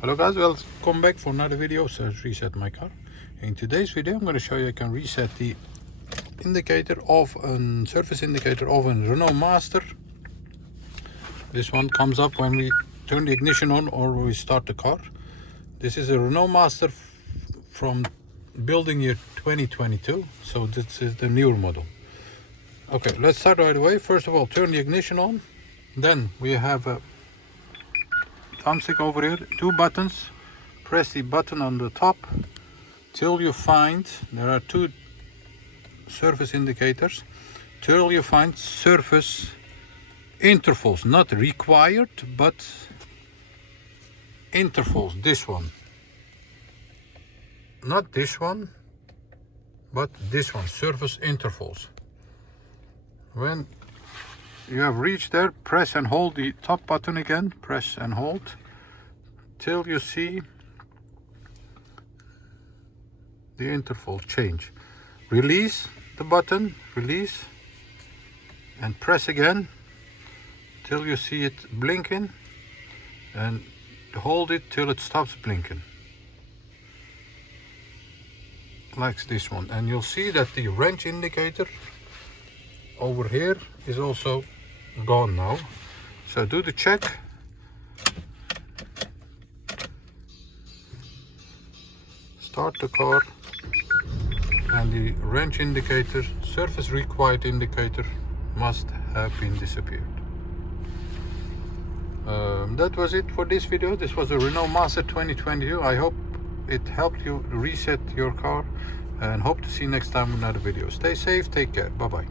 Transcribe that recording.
Hello guys, welcome back for another video. So let's reset my car. In today's video I'm going to show you I can reset the indicator of a surface indicator of a Renault Master. This one comes up when we turn the ignition on or we start the car. This is a Renault Master from building year 2022, so this is the newer model. Okay, let's start right away. First of all, turn the ignition on. Then we have a thumbstick over here, two buttons. Press the button on the top till you find, there are two surface indicators, till you find surface intervals, not required, but intervals. This one, not this one, but this one, surface intervals. When you have reached there, press and hold the top button again, press and hold till you see the interval change. Release the button, release, and press again till you see it blinking, and hold it till it stops blinking, like this one. And you'll see that the range indicator over here is also gone now. So do the check. Start the car, and the range indicator, surface required indicator, must have been disappeared. That was it for this video. This was a Renault Master 2022. I hope it helped you reset your car, and hope to see you next time with another video. Stay safe, take care, bye bye.